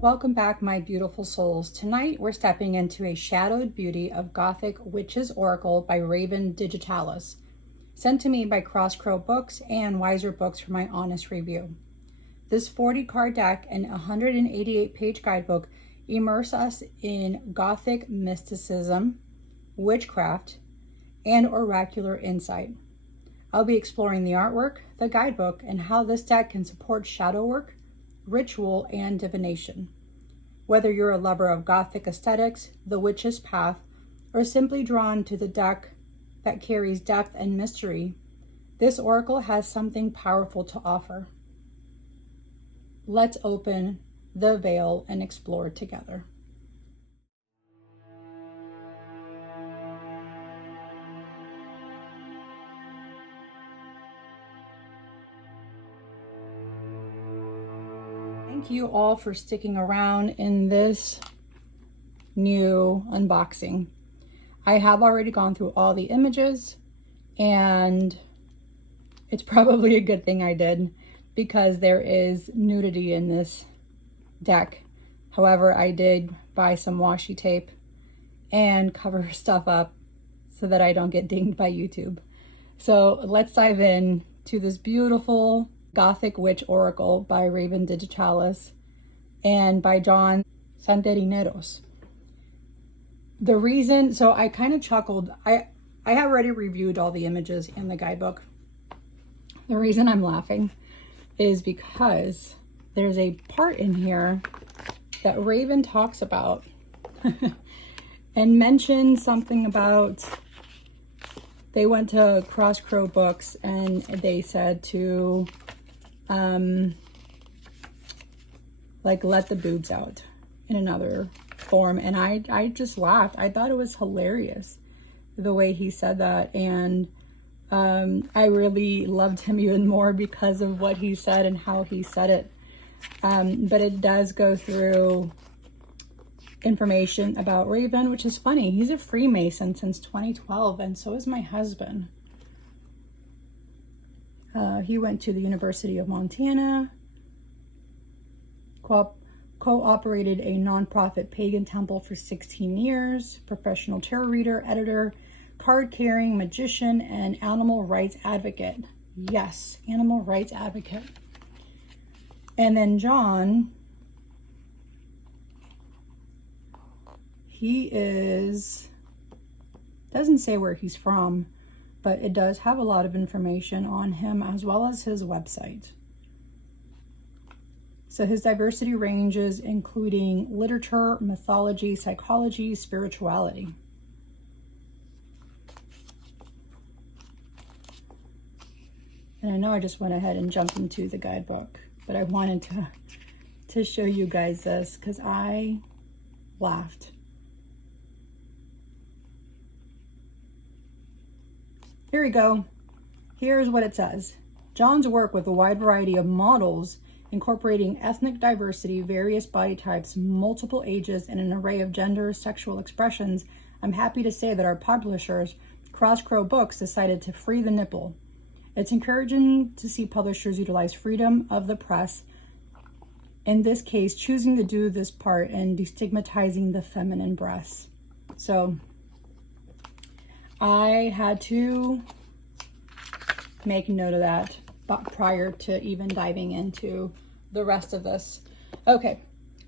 Welcome back, my beautiful souls. Tonight we're stepping into a shadowed beauty of Gothic Witches Oracle by Raven Digitalis, sent to me by Crosscrow Books and Wiser Books for my honest review. This 40-card deck and 188-page guidebook immerse us in Gothic mysticism, witchcraft, and oracular insight. I'll be exploring the artwork, the guidebook, and how this deck can support shadow work, ritual, and divination. Whether you're a lover of Gothic aesthetics, the witch's path, or simply drawn to the deck that carries depth and mystery, this oracle has something powerful to offer. Let's open the veil and explore together. Thank you all for sticking around in this new unboxing. I have already gone through all the images, and it's probably a good thing I did because there is nudity in this deck. However, I did buy some washi tape and cover stuff up so that I don't get dinged by YouTube. So let's dive in to this beautiful Gothic Witch Oracle by Raven Digitalis and by John Santerineros. The reason, so I kind of chuckled. I have already reviewed all the images in the guidebook. The reason I'm laughing is because there's a part in here that Raven talks about and mentions something about they went to Crosscrow Books and they said to like let the boobs out in another form, and I just laughed. I thought it was hilarious the way he said that, and I really loved him even more because of what he said and how he said it. But it does go through information about Raven, which is funny. He's a Freemason since 2012, and so is my husband. He went to the University of Montana, co-operated a nonprofit pagan temple for 16 years, professional tarot reader, editor, card-carrying magician, and animal rights advocate. Yes, animal rights advocate. And then John, he doesn't say where he's from, but it does have a lot of information on him as well as his website. So his diversity ranges including literature, mythology, psychology, spirituality. And I know I just went ahead and jumped into the guidebook, but I wanted to show you guys this because I laughed. Here we go. Here's what it says. John's work with a wide variety of models incorporating ethnic diversity, various body types, multiple ages, and an array of genders, sexual expressions. I'm happy to say that our publishers, Crosscrow Books, decided to free the nipple. It's encouraging to see publishers utilize freedom of the press, in this case, choosing to do this part and destigmatizing the feminine breasts. So I had to make note of that prior to even diving into the rest of this. Okay,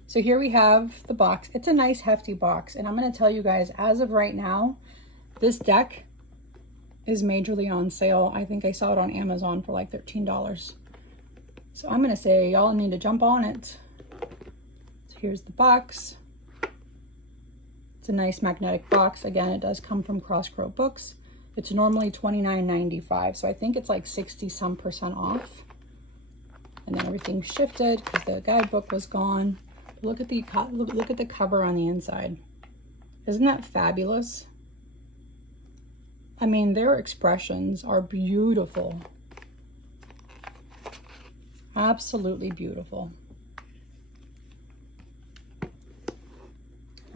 so here we have the box. It's a nice hefty box, and I'm going to tell you guys, as of right now, this deck is majorly on sale. I think I saw it on Amazon for like $13. So I'm going to say y'all need to jump on it. So here's the box. It's a nice magnetic box. Again, it does come from Crosscrow Books. It's normally $29.95, so I think it's like 60-some% off. And then everything shifted because the guidebook was gone. Look at the cover on the inside. Isn't that fabulous? I mean, their expressions are beautiful. Absolutely beautiful.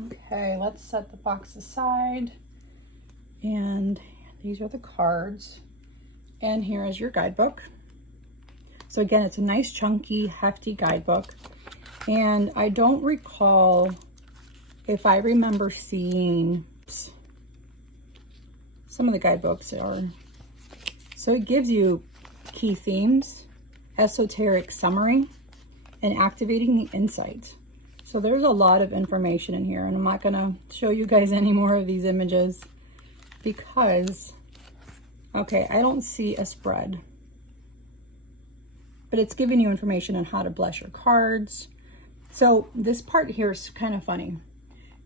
Okay, let's set the box aside. And These are the cards. And here is your guidebook. So again, it's a nice, chunky, hefty guidebook. And I don't recall if I remember seeing some of the guidebooks are. So it gives you key themes, esoteric summary, and activating the insight. So there's a lot of information in here, and I'm not gonna show you guys any more of these images because, okay, I don't see a spread, but it's giving you information on how to bless your cards. So this part here is kind of funny.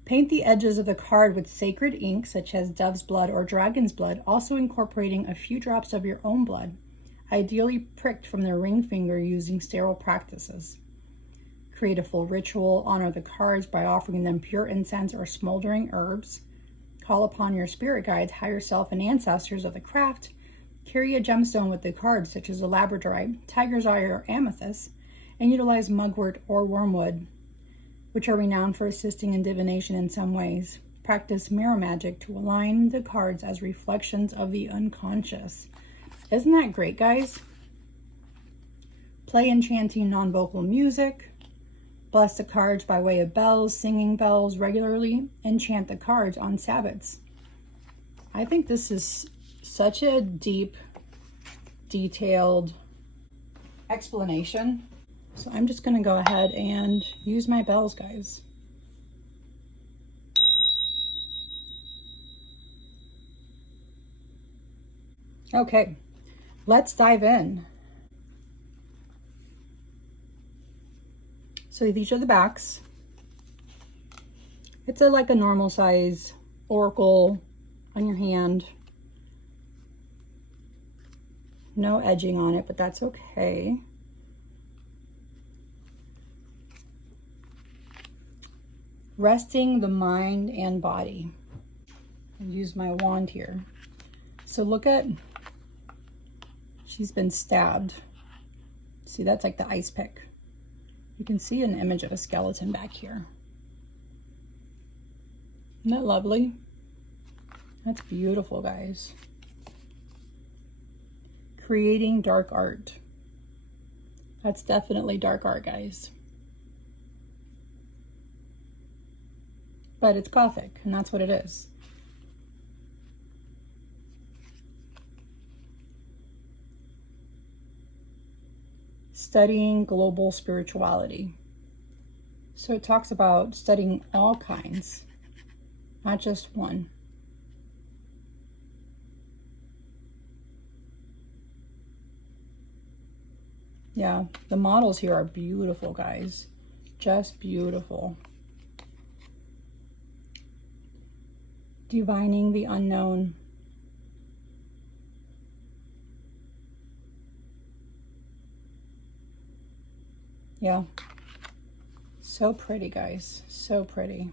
Paint the edges of the card with sacred ink, such as dove's blood or dragon's blood, also incorporating a few drops of your own blood, ideally pricked from the ring finger using sterile practices. Create a full ritual, honor the cards by offering them pure incense or smoldering herbs. Call upon your spirit guides, higher self, and ancestors of the craft. Carry a gemstone with the cards, such as a labradorite, tiger's eye, or amethyst, and utilize mugwort or wormwood, which are renowned for assisting in divination in some ways. Practice mirror magic to align the cards as reflections of the unconscious. Isn't that great, guys? Play enchanting non-vocal music. Bless the cards by way of bells, singing bells regularly. Enchant the cards on Sabbats. I think this is such a deep, detailed explanation. So I'm just going to go ahead and use my bells, guys. Okay, let's dive in. So these are the backs. It's like a normal size oracle on your hand. No edging on it, but that's okay. Resting the mind and body. I'll use my wand here. So look at, she's been stabbed. See, that's like the ice pick. You can see an image of a skeleton back here. Isn't that lovely? That's beautiful, guys. Creating dark art. That's definitely dark art, guys. But it's Gothic, and that's what it is. Studying global spirituality. So it talks about studying all kinds, not just one. Yeah, the models here are beautiful, guys. Just beautiful. Divining the unknown. Yeah, so pretty, guys, so pretty.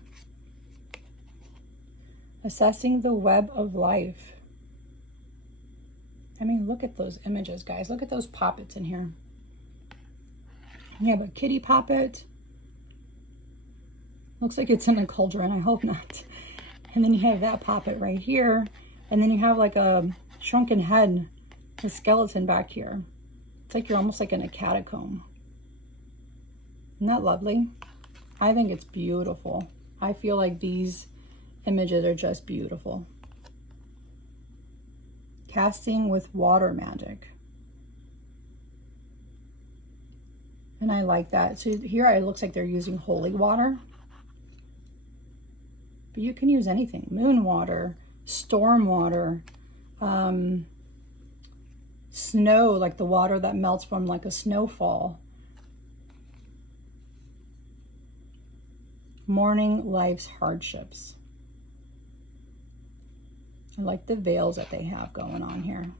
Assessing the web of life. I mean, look at those images, guys. Look at those poppets in here. You have a kitty poppet. Looks like it's in a cauldron, I hope not. And then you have that poppet right here. And then you have like a shrunken head, a skeleton back here. It's like you're almost like in a catacomb. Isn't that lovely? I think it's beautiful. I feel like these images are just beautiful. Casting with water magic. And I like that. So here it looks like they're using holy water. But you can use anything. Moon water, storm water, snow, like the water that melts from like a snowfall. Mourning life's hardships. I like the veils that they have going on here.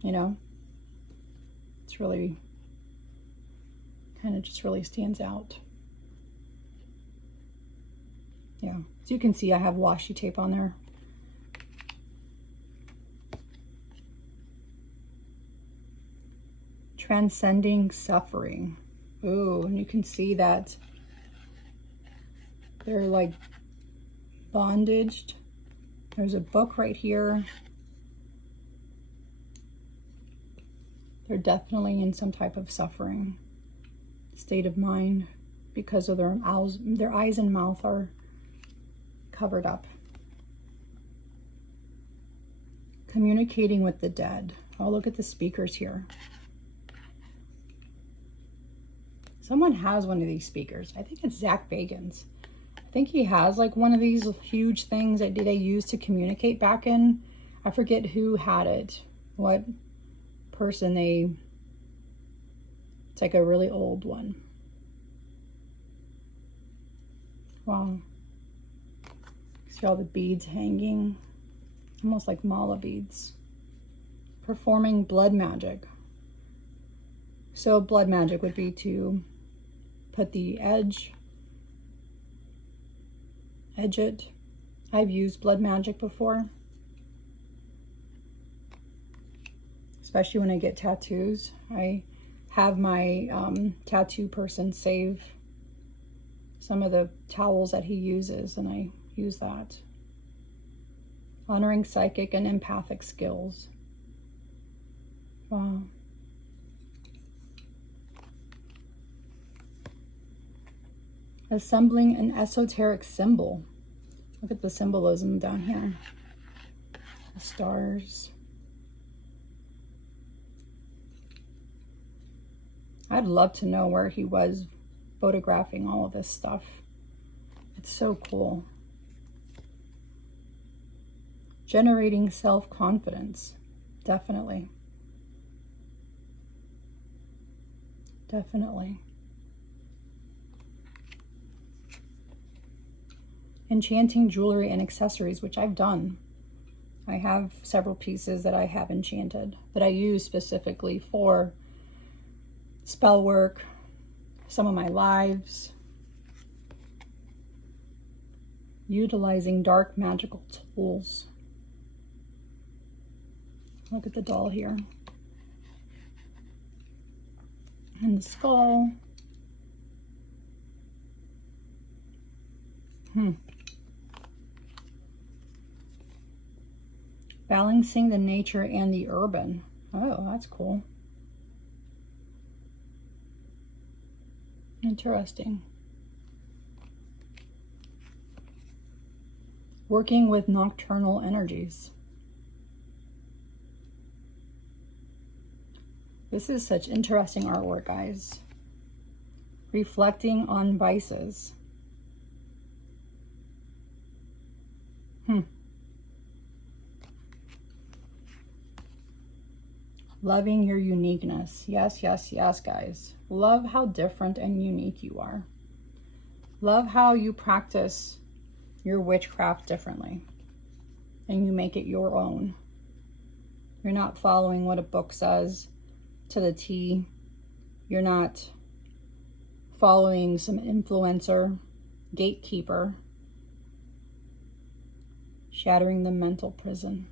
You know, it's really kind of just really stands out. Yeah, so you can see I have washi tape on there. Transcending suffering. Ooh, and you can see that they're like bondaged. There's a book right here. They're definitely in some type of suffering state of mind because of their eyes and mouth are covered up. Communicating with the dead. Oh, look at the speakers here. Someone has one of these speakers. I think it's Zach Bagans. I think he has like one of these huge things that they use to communicate back in. I forget who had it. What person they... It's like a really old one. Wow. See all the beads hanging. Almost like mala beads. Performing blood magic. So blood magic would be to put the edge it. I've used blood magic before. Especially when I get tattoos. I have my tattoo person save some of the towels that he uses, and I use that. Honoring psychic and empathic skills. Wow. Assembling an esoteric symbol. Look at the symbolism down here. The stars. I'd love to know where he was photographing all of this stuff. It's so cool. Generating self-confidence. Definitely. Definitely. Enchanting jewelry and accessories, which I've done. I have several pieces that I have enchanted that I use specifically for spell work, some of my lives, utilizing dark magical tools. Look at the doll here. And the skull. Balancing the nature and the urban. Oh, that's cool. Interesting. Working with nocturnal energies. This is such interesting artwork, guys. Reflecting on vices. Loving your uniqueness. Yes, yes, yes, guys. Love how different and unique you are. Love how you practice your witchcraft differently. And you make it your own. You're not following what a book says to the T. You're not following some influencer, gatekeeper, shattering the mental prison.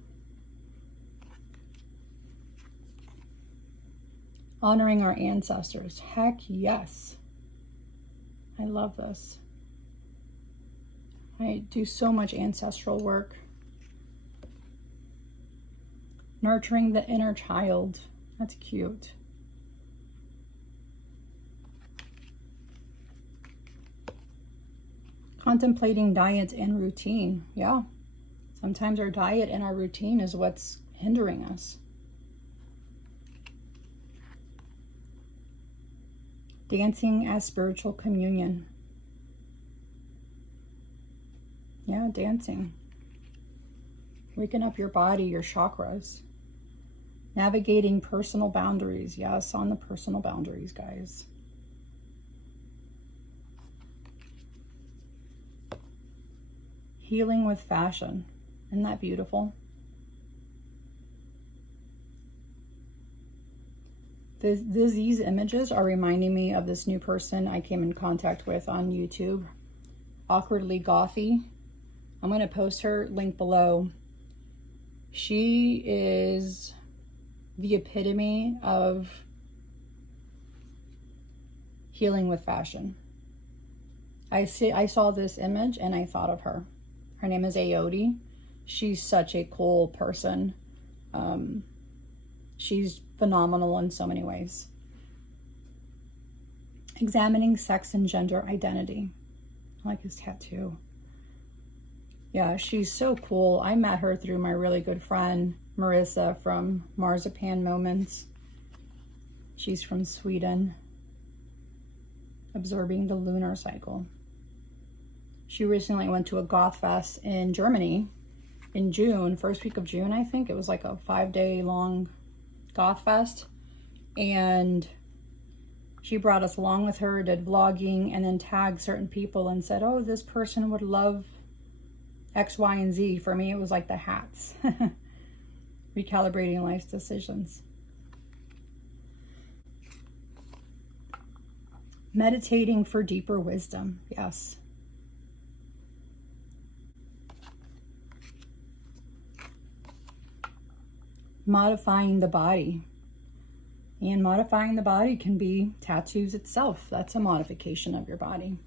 Honoring our ancestors. Heck yes. I love this. I do so much ancestral work. Nurturing the inner child. That's cute. Contemplating diet and routine. Yeah. Sometimes our diet and our routine is what's hindering us. Dancing as spiritual communion. Yeah, dancing. Waking up your body, your chakras. Navigating personal boundaries. Yes, on the personal boundaries, guys. Healing with fashion. Isn't that beautiful? These images are reminding me of this new person I came in contact with on YouTube. Awkwardly Gothy. I'm going to post her link below. She is the epitome of healing with fashion. I saw this image and I thought of her. Her name is Aodi. She's such a cool person. She's phenomenal in so many ways. Examining sex and gender identity. I like his tattoo. Yeah, she's so cool. I met her through my really good friend, Marissa from Marzipan Moments. She's from Sweden. Observing the lunar cycle. She recently went to a Goth Fest in Germany in June, first week of June, I think. It was like a 5-day long Goth Fest. And she brought us along with her, did vlogging, and then tagged certain people and said, oh, this person would love X, Y, and Z. For me, it was like the hats. Recalibrating life's decisions. Meditating for deeper wisdom. Yes. Modifying the body. And modifying the body can be tattoos itself. That's a modification of your body.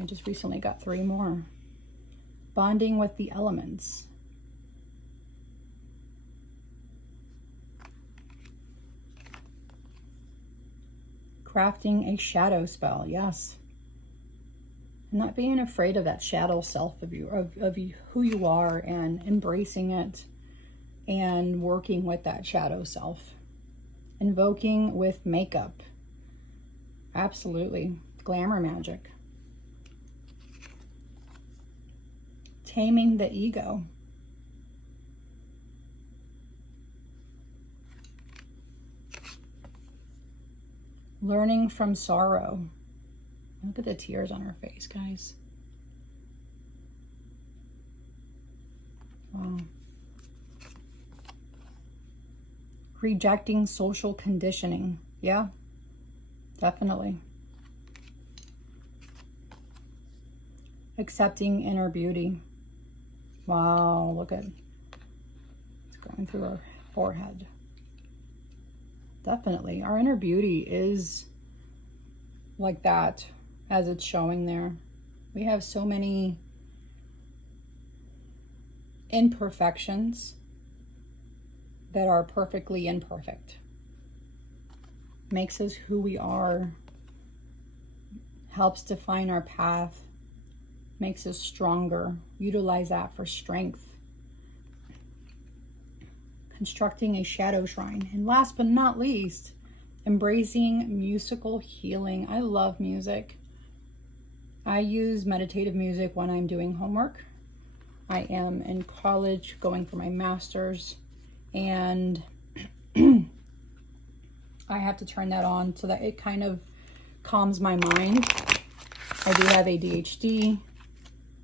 I just recently got 3 more. Bonding with the elements. Crafting a shadow spell. Yes. Not being afraid of that shadow self of you, of who you are, and embracing it and working with that shadow self. Invoking with makeup. Absolutely. Glamour magic. Taming the ego. Learning from sorrow. Look at the tears on her face, guys. Wow. Rejecting social conditioning. Yeah, definitely. Accepting inner beauty. Wow, look at it's going through her forehead. Definitely. Our inner beauty is like that, as it's showing there. We have so many imperfections that are perfectly imperfect. Makes us who we are. Helps define our path. Makes us stronger. Utilize that for strength. Constructing a shadow shrine. And last but not least, embracing musical healing. I love music. I use meditative music when I'm doing homework. I am in college going for my master's, and I have to turn that on so that it kind of calms my mind. I do have ADHD,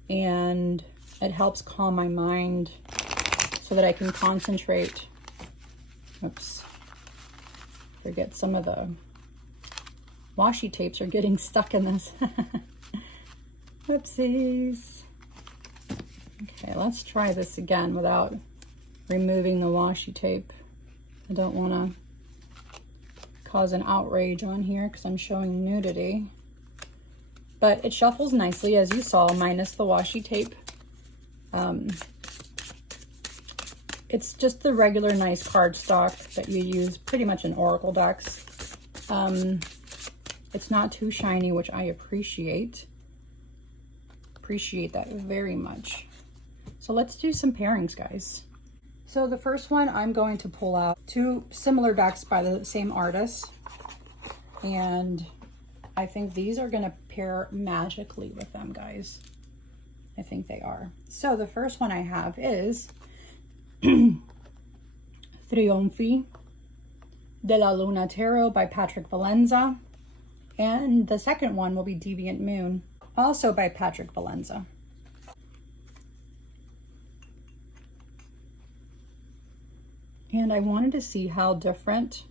and it helps calm my mind so that I can concentrate. Oops. Forget some of the washi tapes are getting stuck in this. Whoopsies. Okay, let's try this again without removing the washi tape. I don't want to cause an outrage on here because I'm showing nudity. But it shuffles nicely, as you saw, minus the washi tape. It's just the regular nice cardstock that you use pretty much in oracle decks. It's not too shiny, which I appreciate. Appreciate that very much. So let's do some pairings, guys. So the first one, I'm going to pull out 2 similar decks by the same artist. And I think these are going to pair magically with them, guys. I think they are. So the first one I have is Trinofi, Della Luna Tarot by Patrick Valenza. And the second one will be Deviant Moon, also by Patrick Valenza. And I wanted to see how different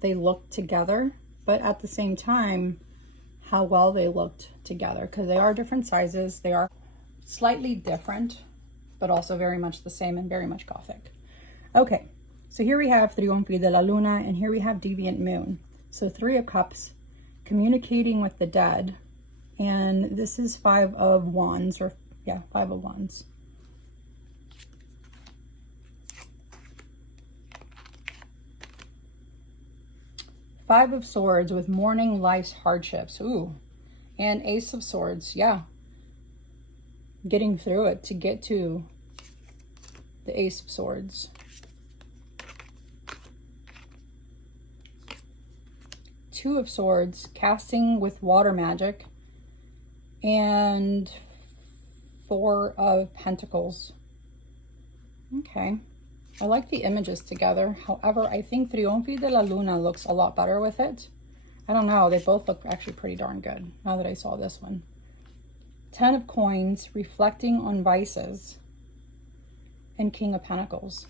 they looked together, but at the same time, how well they looked together, because they are different sizes. They are slightly different, but also very much the same and very much Gothic. Okay, so here we have Trinofi de la Luna, and here we have Deviant Moon. So 3 of Cups, communicating with the dead. And this is 5 of Wands, or yeah, 5 of Wands. Five of Swords with mourning life's hardships. Ooh. And Ace of Swords. Yeah. Getting through it to get to the Ace of Swords. Two of Swords. Casting with water magic. And Four of Pentacles. Okay. I like the images together. However, I think Trinofi de la Luna looks a lot better with it. I don't know. They both look actually pretty darn good now that I saw this one. 10 of Coins, reflecting on vices. And King of Pentacles.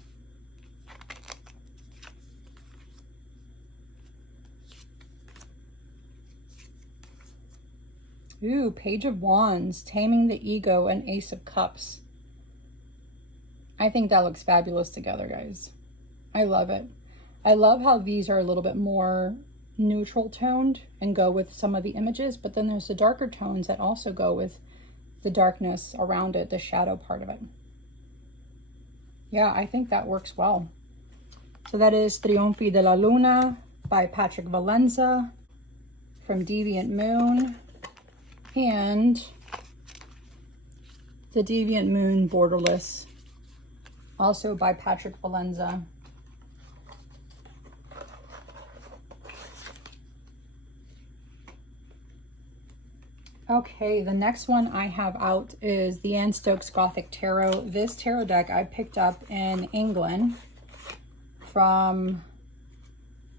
Ooh, Page of Wands, taming the ego, and Ace of Cups. I think that looks fabulous together, guys. I love it. I love how these are a little bit more neutral toned and go with some of the images, but then there's the darker tones that also go with the darkness around it, the shadow part of it. Yeah, I think that works well. So that is Trinofi de la Luna by Patrick Valenza from Deviant Moon, and the Deviant Moon Borderless, also by Patrick Valenza. Okay, the next one I have out is the Stokes Gothic Tarot. This tarot deck I picked up in England from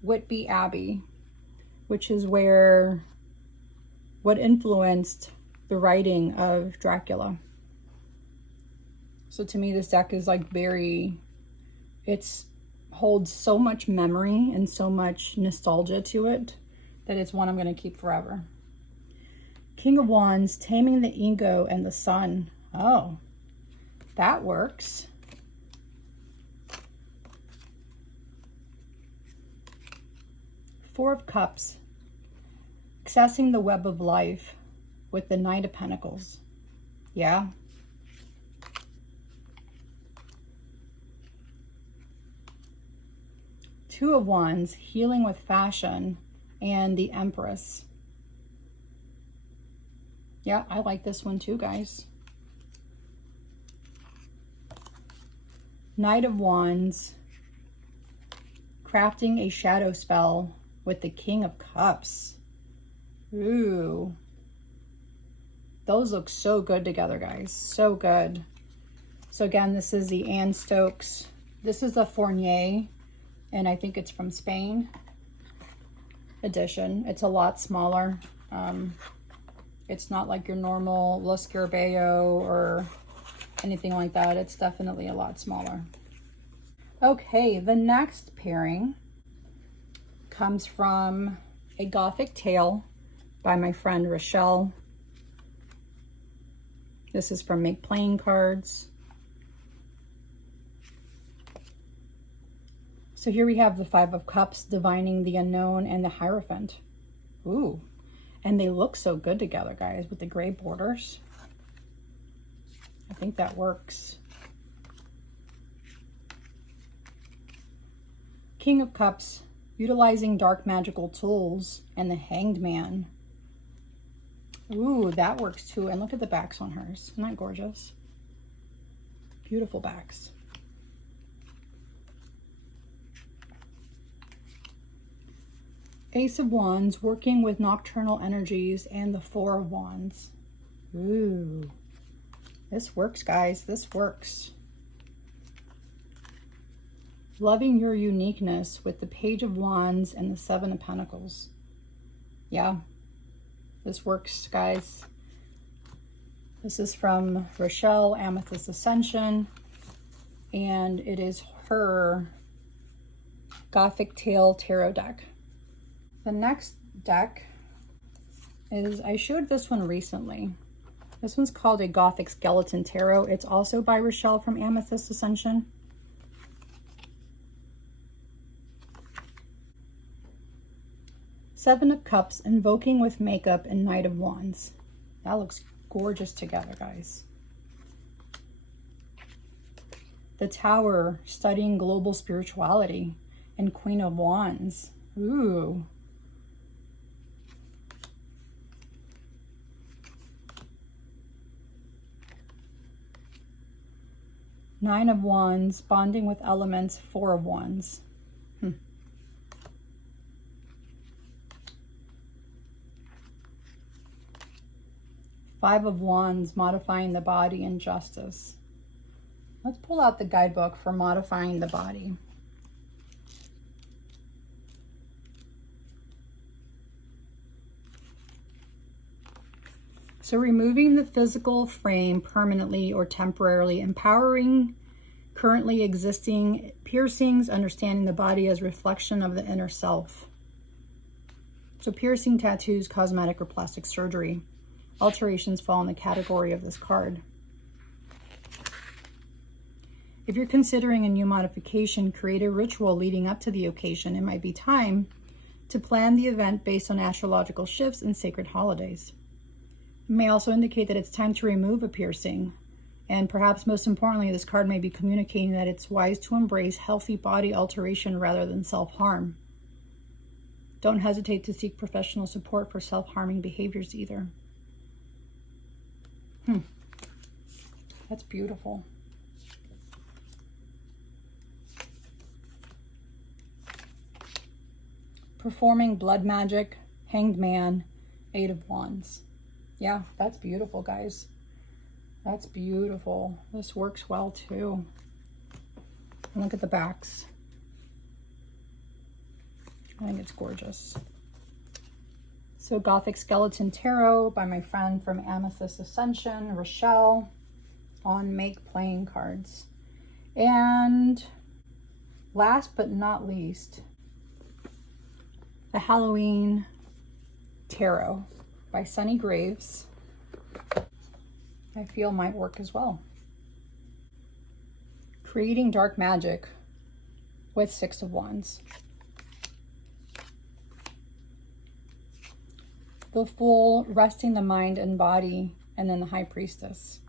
Whitby Abbey, which is what influenced the writing of Dracula. So to me, this deck is like holds so much memory and so much nostalgia to it that it's one I'm going to keep forever. King of Wands, taming the ego and the sun. Oh, that works. Four of Cups, accessing the web of life with the Knight of Pentacles. Yeah. Two of Wands, healing with fashion, and the Empress. Yeah, I like this one too, guys. Knight of Wands, crafting a shadow spell with the King of Cups. Ooh. Those look so good together, guys. So good. So again, this is the Anne Stokes. This is a Fornier, and I think it's from Spain edition. It's a lot smaller. It's not like your normal Lo Scarabeo or anything like that. It's definitely a lot smaller. Okay, the next pairing comes from a Gothic Tale by my friend Rochelle. This is from Make Playing Cards. So here we have the Five of Cups, divining the unknown, and the Hierophant. Ooh. And they look so good together, guys, with the gray borders. I think that works. King of Cups, utilizing dark magical tools, and the Hanged Man. Ooh, that works too. And look at the backs on hers. Isn't that gorgeous? Beautiful backs. Ace of Wands, working with nocturnal energies, and the Four of Wands. Ooh, this works, guys. This works. Loving your uniqueness with the Page of Wands and the Seven of Pentacles. Yeah, this works, guys. This is from Rochelle, Amethyst Ascension, and it is her Gothic Tale Tarot deck. The next deck is, I showed this one recently. This one's called a Gothic Skeleton Tarot. It's also by Rochelle from Amethyst Ascension. Seven of Cups, invoking with makeup, and Knight of Wands. That looks gorgeous together, guys. The Tower, studying global spirituality, and Queen of Wands. Ooh. 9 of Wands, bonding with elements, 4 of Wands. 5 of Wands, modifying the body, and Justice. Let's pull out the guidebook for modifying the body. So removing the physical frame permanently or temporarily, empowering currently existing piercings, understanding the body as reflection of the inner self. So piercing, tattoos, cosmetic, or plastic surgery. Alterations fall in the category of this card. If you're considering a new modification, create a ritual leading up to the occasion. It might be time to plan the event based on astrological shifts and sacred holidays. It may also indicate that it's time to remove a piercing. And perhaps most importantly, this card may be communicating that it's wise to embrace healthy body alteration rather than self-harm. Don't hesitate to seek professional support for self-harming behaviors either. That's beautiful. Performing blood magic, Hanged Man, 8 of Wands. Yeah, that's beautiful, guys. That's beautiful. This works well too. And look at the backs. I think it's gorgeous. So Gothic Skeleton Tarot by my friend from Amethyst Ascension, Rochelle, on Make Playing Cards. And last but not least, the Halloween Tarot by Sunny Graves. I feel might work as well. Creating Dark Magic with 6 of Wands. The Fool, resting the mind and body, and then the High Priestess.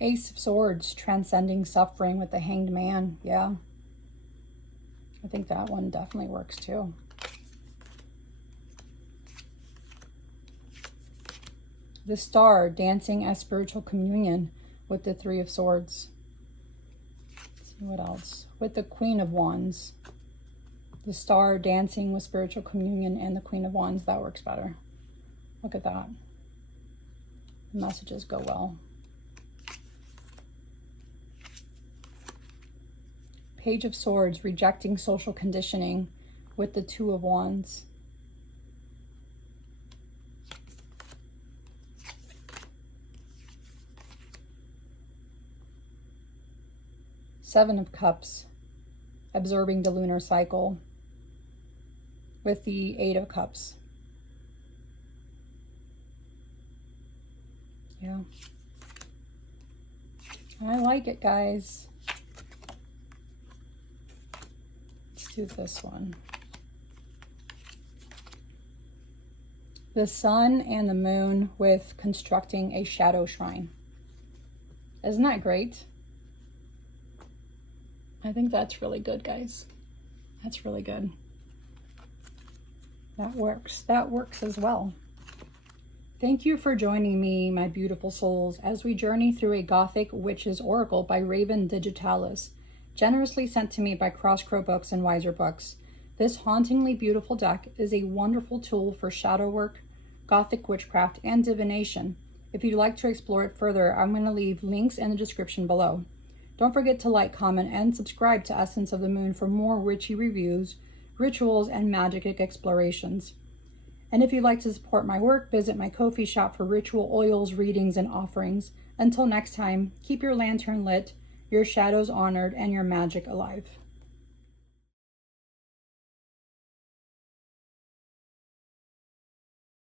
Ace of Swords, transcending suffering with the Hanged Man. Yeah, I think that one definitely works too. The Star, dancing as spiritual communion with the 3 of Swords. What else? With the Queen of Wands. The Star, dancing with spiritual communion, and the Queen of Wands. That works better. Look at that. The messages go well. Page of Swords, rejecting social conditioning with the 2 of Wands. Seven of Cups, observing the lunar cycle with the 8 of Cups. Yeah. I like it, guys. Let's do this one. The Sun and the Moon with constructing a shadow shrine. Isn't that great? I think that's really good, guys. That's really good. That works. That works as well. Thank you for joining me, my beautiful souls, as we journey through a Gothic Witch's Oracle by Raven Digitalis, generously sent to me by Crosscrow Books and Wiser Books. This hauntingly beautiful deck is a wonderful tool for shadow work, Gothic witchcraft, and divination. If you'd like to explore it further, I'm going to leave links in the description below. Don't forget to like, comment, and subscribe to Essence of the Moon for more witchy reviews, rituals, and magic explorations. And if you'd like to support my work, visit my Ko-fi shop for ritual oils, readings, and offerings. Until next time, keep your lantern lit, your shadows honored, and your magic alive.